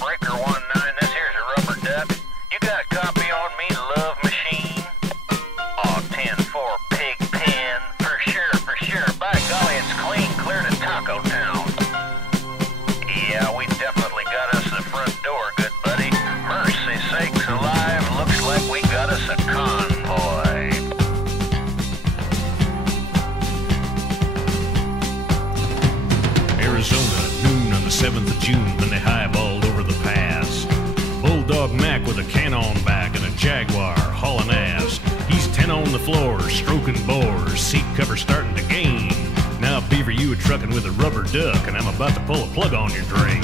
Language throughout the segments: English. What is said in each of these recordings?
Breaker 19, this here's a rubber duck. You got a copy on me, love machine? Aw, 10-4 pig pen. For sure. By golly, it's clean clear to Taco Town. Yeah, we definitely got us the front door, good buddy. Mercy sakes alive, looks like we got us a convoy. Arizona, noon on the 7th of June, when they highballed over the pass. Bulldog Mac with a cannon back and a Jaguar hauling ass. He's 10 on the floor, stroking bores, seat cover starting to gain. Now Beaver, you a trucking with a rubber duck, and I'm about to pull a plug on your drain.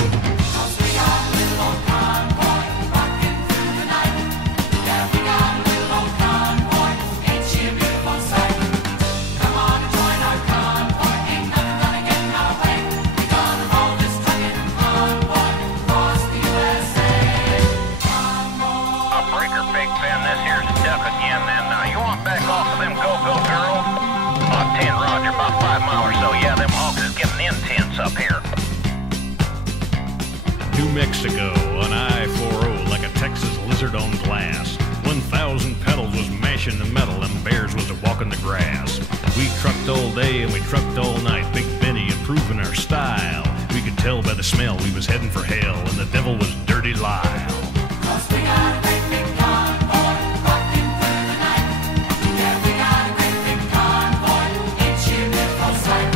Up here. New Mexico on I-40 like a Texas lizard on glass. 1,000 pedals was mashing the metal and bears was a walking the grass. We trucked all day and we trucked all night, Big Benny improving our style. We could tell by the smell we was heading for hell, and the devil was Dirty Lyle. 'Cause we got a great big convoy rocking through the night. Yeah, we got a great big convoy, ain't you beautiful sight?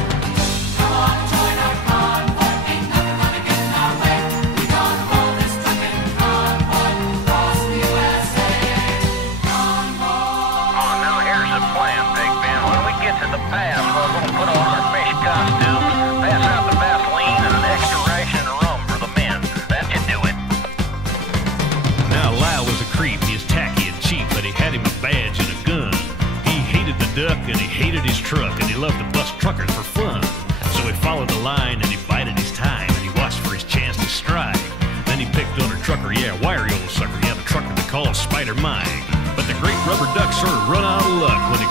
Come on and join our convoy, ain't nothing gonna get in our way. We gonna roll this trucking convoy across the USA. Convoy. Oh, now here's the plan, Big Ben. When we get to the pass, we're gonna put on our fish costumes, pass out the Vaseline and an extra ration of rum for the men. That should do it. Now Lyle was a creep, he was tacky and cheap, but he had him a badge and a gun. He hated the duck and he hated his truck, and he loved to bust truckers for fun. So he followed the line and he bided his time, and he watched for his chance to strike. Then he picked on a trucker, yeah, wiry old sucker, yeah, the trucker they call Spider Mike. But the great rubber duck sort of run out of luck when he